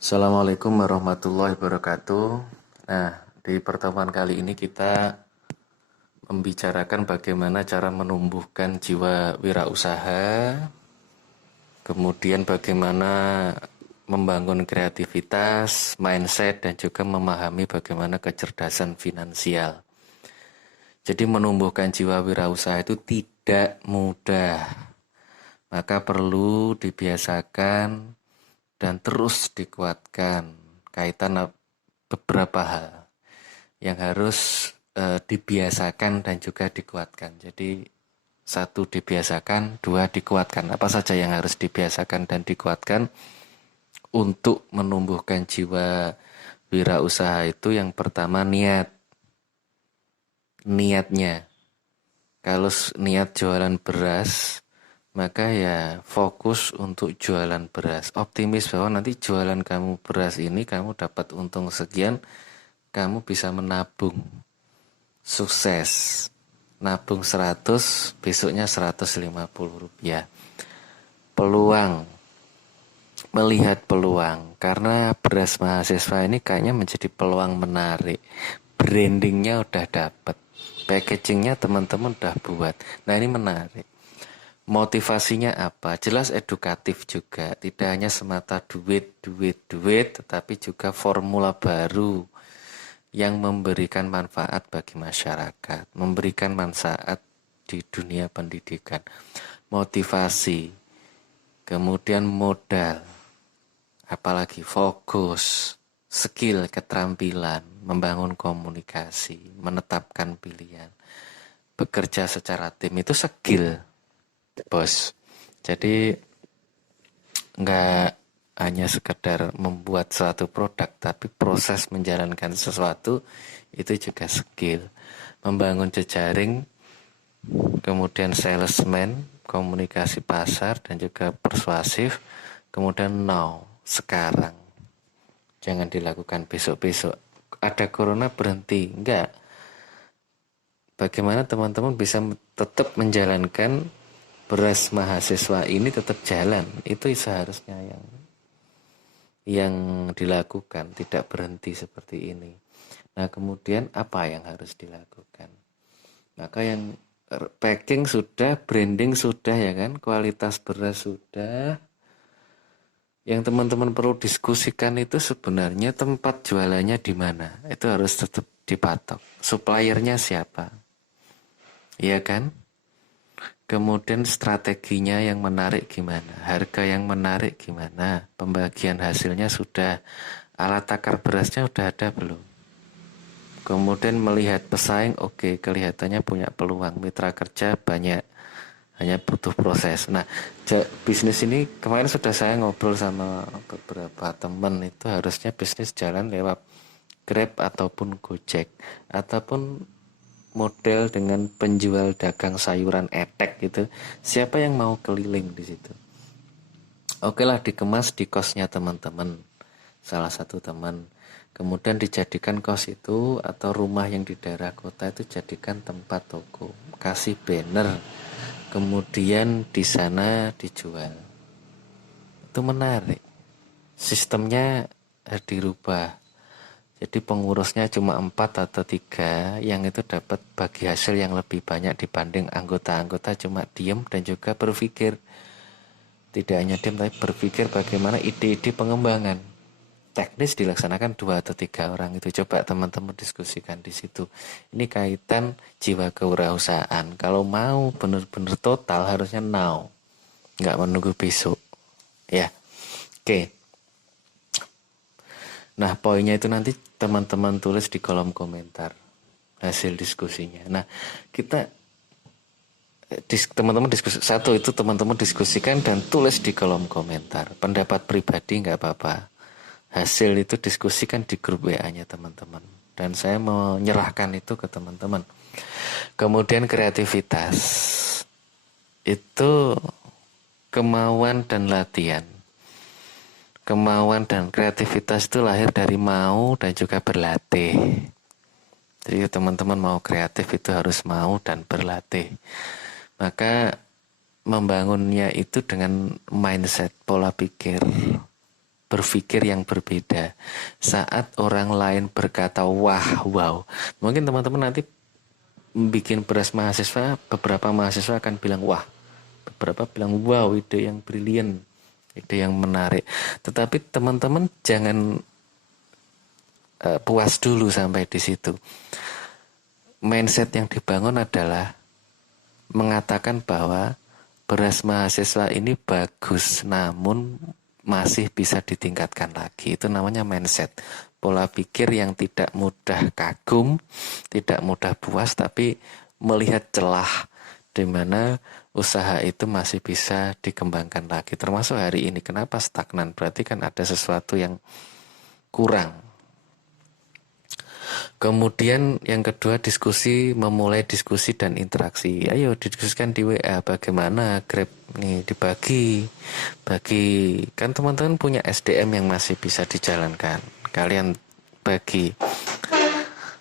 Assalamualaikum warahmatullahi wabarakatuh. Nah, di pertemuan kali ini kita membicarakan bagaimana cara menumbuhkan jiwa wirausaha, kemudian bagaimana membangun kreativitas, mindset, dan juga memahami bagaimana kecerdasan finansial. Jadi menumbuhkan jiwa wirausaha itu tidak mudah, maka perlu dibiasakan dan terus dikuatkan kaitan beberapa hal yang harus dibiasakan dan juga dikuatkan. Jadi satu dibiasakan, dua dikuatkan. Apa saja yang harus dibiasakan dan dikuatkan untuk menumbuhkan jiwa wirausaha itu? Yang pertama niatnya. Kalau niat jualan beras, maka ya fokus untuk jualan beras. Optimis bahwa nanti jualan kamu beras ini kamu dapat untung sekian, kamu bisa menabung. Sukses. Nabung 100, besoknya 150 rupiah. Peluang. Melihat peluang. Karena beras mahasiswa ini kayaknya menjadi peluang menarik. Brandingnya udah dapat. Packagingnya teman-teman udah buat. Nah ini menarik. Motivasinya apa? Jelas edukatif juga. Tidak hanya semata duit, tetapi juga formula baru yang memberikan manfaat bagi masyarakat, memberikan manfaat di dunia pendidikan. Motivasi, kemudian modal, apalagi fokus, skill, keterampilan, membangun komunikasi, menetapkan pilihan, bekerja secara tim itu skill, bos. Jadi nggak hanya sekedar membuat suatu produk, tapi proses menjalankan sesuatu itu juga skill. Membangun jejaring, kemudian salesman, komunikasi pasar, dan juga persuasif, kemudian now, sekarang. Jangan dilakukan besok-besok. Ada corona berhenti, enggak. Bagaimana teman-teman bisa tetap menjalankan beras mahasiswa ini tetap jalan, itu seharusnya yang dilakukan, tidak berhenti seperti ini. Nah kemudian apa yang harus dilakukan? Maka yang packing sudah, branding sudah ya kan, kualitas beras sudah. Yang teman-teman perlu diskusikan itu sebenarnya tempat jualannya di mana. Itu harus tetap dipatok. Suppliernya siapa? Iya kan? Kemudian strateginya yang menarik gimana? Harga yang menarik gimana? Pembagian hasilnya sudah, alat takar berasnya udah ada belum? Kemudian melihat pesaing, oke, kelihatannya punya peluang, mitra kerja banyak, hanya butuh proses. Nah, bisnis ini kemarin sudah saya ngobrol sama beberapa teman, itu harusnya bisnis jalan lewat Grab ataupun Gojek, ataupun model dengan penjual dagang sayuran etek gitu. Siapa yang mau keliling di situ? Oke lah, dikemas di kosnya teman-teman, salah satu teman. Kemudian dijadikan kos itu atau rumah yang di daerah kota itu jadikan tempat toko, kasih banner, kemudian di sana dijual. Itu menarik. Sistemnya dirubah. Jadi pengurusnya cuma 4 atau 3 yang itu dapat bagi hasil yang lebih banyak dibanding anggota-anggota cuma diem dan juga berpikir. Tidak hanya diam tapi berpikir bagaimana ide-ide pengembangan. Teknis dilaksanakan 2 atau 3 orang itu. Coba teman-teman diskusikan di situ. Ini kaitan jiwa kewirausahaan. Kalau mau benar-benar total harusnya now. Nggak menunggu besok. Ya. Oke. Nah, poinnya itu nanti teman-teman tulis di kolom komentar hasil diskusinya. Nah, kita teman-teman diskusi satu itu teman-teman diskusikan dan tulis di kolom komentar. Pendapat pribadi nggak apa-apa. Hasil itu diskusikan di grup WA-nya teman-teman. Dan saya menyerahkan itu ke teman-teman. Kemudian kreativitas. Itu kemauan dan latihan. Kemauan dan kreativitas itu lahir dari mau dan juga berlatih. Jadi teman-teman mau kreatif itu harus mau dan berlatih. Maka membangunnya itu dengan mindset, pola pikir. berpikir yang berbeda. Saat orang lain berkata wah, wow, mungkin teman-teman nanti bikin beras mahasiswa, beberapa mahasiswa akan bilang wah, beberapa bilang wow, ide yang brilian, ide yang menarik. Tetapi teman-teman jangan puas dulu sampai di situ. Mindset yang dibangun adalah mengatakan bahwa beras mahasiswa ini bagus, namun masih bisa ditingkatkan lagi. Itu namanya mindset. Pola pikir yang tidak mudah kagum, tidak mudah puas, tapi melihat celah di mana usaha itu masih bisa dikembangkan lagi. Termasuk hari ini, kenapa stagnan? Berarti kan ada sesuatu yang kurang. Kemudian yang kedua memulai diskusi dan interaksi. Ayo didiskusikan di WA bagaimana Grab nih dibagi. Kan teman-teman punya SDM yang masih bisa dijalankan. Kalian bagi.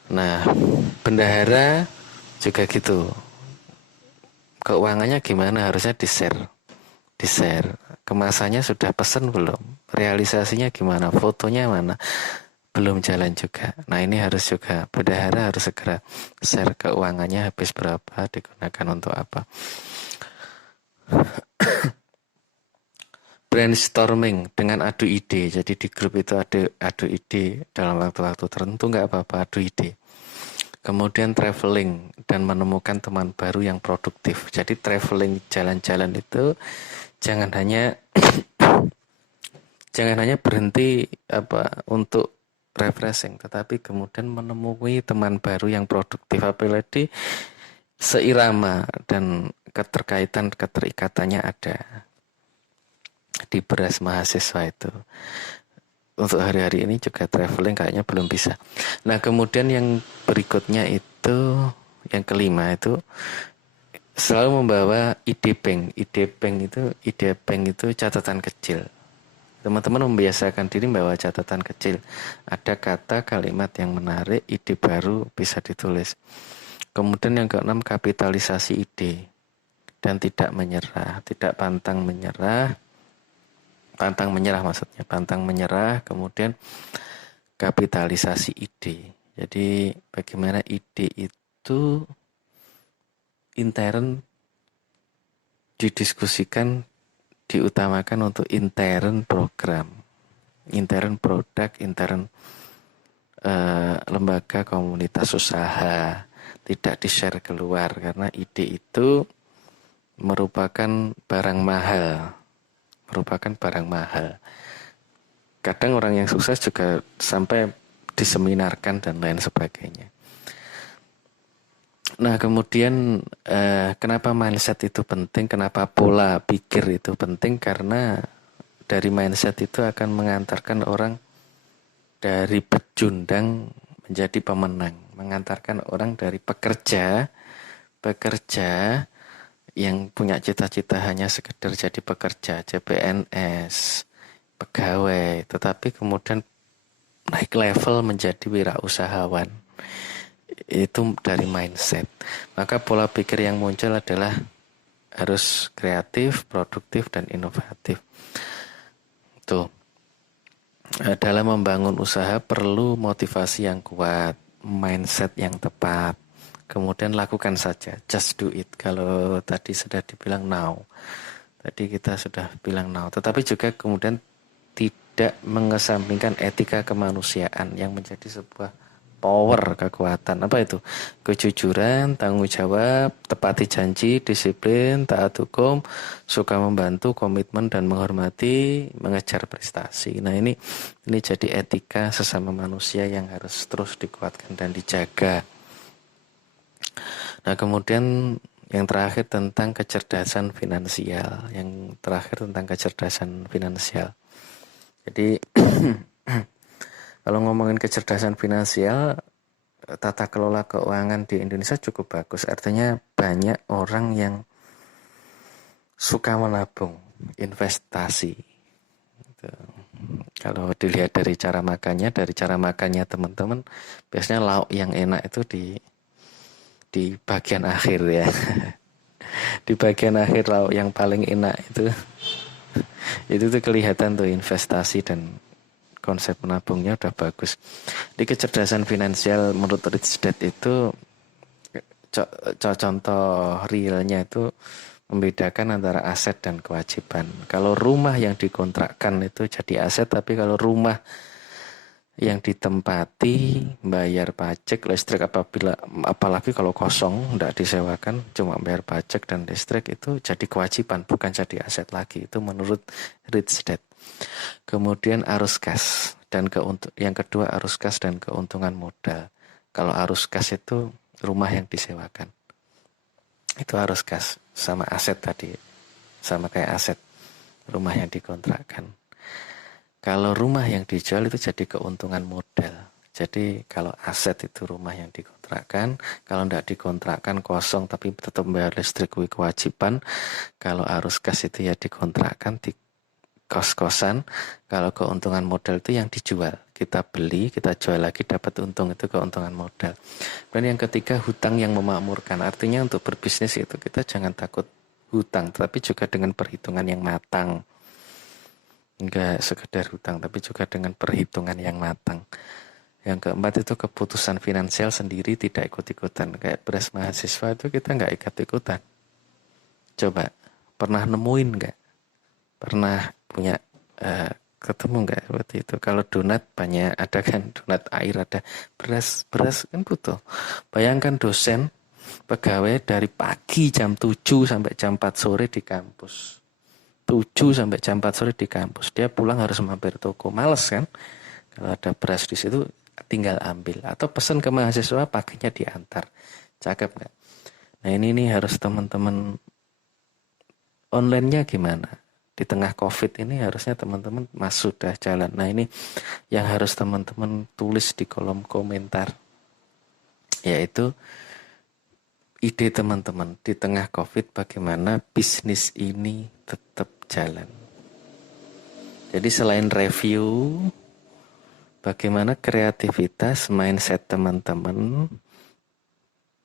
Nah, bendahara juga gitu. Keuangannya gimana? Harusnya di-share. Kemasannya sudah pesen belum? Realisasinya gimana? Fotonya mana? Belum jalan juga. Nah, ini harus juga bendahara harus segera share keuangannya habis berapa, digunakan untuk apa. Brainstorming dengan adu ide. Jadi di grup itu ada adu ide dalam waktu-waktu tertentu, nggak apa-apa, adu ide. Kemudian traveling dan menemukan teman baru yang produktif. Jadi traveling, jalan-jalan itu jangan hanya berhenti untuk refreshing, tetapi kemudian menemui teman baru yang produktif, apalagi seirama dan keterikatannya ada di beras mahasiswa itu. Untuk hari-hari ini juga traveling kayaknya belum bisa. Nah, kemudian yang berikutnya itu, yang kelima itu selalu membawa ide bank itu catatan kecil. Teman-teman membiasakan diri membawa catatan kecil. Ada kata, kalimat yang menarik, ide baru bisa ditulis. Kemudian yang keenam, kapitalisasi ide. Dan tidak menyerah, tidak pantang menyerah. Pantang menyerah, kemudian kapitalisasi ide. Jadi bagaimana ide itu intern didiskusikan, diutamakan untuk intern program, intern produk, intern lembaga komunitas usaha, tidak di-share keluar karena ide itu merupakan barang mahal. Kadang orang yang sukses juga sampai diseminarkan dan lain sebagainya. Nah, kemudian kenapa mindset itu penting? Kenapa pola pikir itu penting? Karena dari mindset itu akan mengantarkan orang dari pecundang menjadi pemenang. Mengantarkan orang dari pekerja yang punya cita-cita hanya sekedar jadi pekerja, CPNS, pegawai, tetapi kemudian naik level menjadi wirausahawan. Itu dari mindset. Maka pola pikir yang muncul adalah harus kreatif, produktif, dan inovatif. Tuh. Dalam membangun usaha perlu motivasi yang kuat, mindset yang tepat. Kemudian lakukan saja, just do it. Kalau tadi sudah dibilang now. Tadi kita sudah bilang now. Tetapi juga kemudian tidak mengesampingkan etika kemanusiaan yang menjadi sebuah power, kekuatan. Apa itu? Kejujuran, tanggung jawab, tepati janji, disiplin, taat hukum, suka membantu, komitmen dan menghormati, mengejar prestasi. Nah, ini jadi etika sesama manusia yang harus terus dikuatkan dan dijaga. Nah, kemudian yang terakhir tentang kecerdasan finansial. Jadi kalau ngomongin kecerdasan finansial, tata kelola keuangan di Indonesia cukup bagus. Artinya banyak orang yang suka menabung, investasi. Kalau dilihat dari cara makannya teman-teman, biasanya lauk yang enak itu di bagian akhir ya. Di bagian akhir lauk yang paling enak itu Itu tuh kelihatan tuh investasi dan konsep menabungnya udah bagus. Di kecerdasan finansial menurut Rich Dad itu contoh realnya itu membedakan antara aset dan kewajiban. Kalau rumah yang dikontrakkan itu jadi aset, tapi kalau rumah yang ditempati bayar pajak listrik apalagi kalau kosong tidak disewakan cuma bayar pajak dan listrik itu jadi kewajiban bukan jadi aset lagi, itu menurut Rich Dad. Kemudian arus kas dan yang kedua arus kas dan keuntungan modal. Kalau arus kas itu rumah yang disewakan, itu arus kas sama aset tadi, sama kayak aset rumah yang dikontrakkan. Kalau rumah yang dijual itu jadi keuntungan modal. Jadi kalau aset itu rumah yang dikontrakkan, kalau tidak dikontrakkan kosong tapi tetap bayar listrik kewajiban. Kalau arus kas itu ya dikontrakkan di kos-kosan. Kalau keuntungan modal itu yang dijual, kita beli, kita jual lagi dapat untung, itu keuntungan modal. Dan yang ketiga hutang yang memakmurkan. Artinya untuk berbisnis itu kita jangan takut hutang, tapi juga dengan perhitungan yang matang. Enggak sekedar hutang, tapi juga dengan perhitungan yang matang. Yang keempat itu keputusan finansial sendiri, tidak ikut-ikutan. Kayak beras mahasiswa itu kita nggak ikut-ikutan. Coba, pernah nemuin nggak? Pernah punya ketemu nggak seperti itu? Kalau donat banyak, ada kan donat air, ada beras kan butuh. Bayangkan dosen, pegawai dari pagi jam 7 sampai jam 4 sore di kampus. 7 sampai jam 4 sore di kampus. Dia pulang harus mampir toko. Males kan? Kalau ada beras di situ tinggal ambil. Atau pesan ke mahasiswa paginya diantar. Cakep nggak? Nah ini nih harus teman-teman online-nya gimana? Di tengah COVID ini harusnya teman-teman sudah jalan. Nah ini yang harus teman-teman tulis di kolom komentar. Yaitu ide teman-teman di tengah COVID bagaimana bisnis ini tetap jalan. Jadi selain review, bagaimana kreativitas, mindset teman-teman,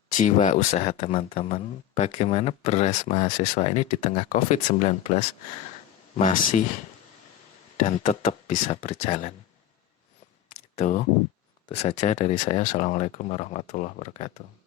jiwa usaha teman-teman, bagaimana beras mahasiswa ini di tengah COVID-19 masih dan tetap bisa berjalan. Itu saja dari saya. Assalamualaikum warahmatullahi wabarakatuh.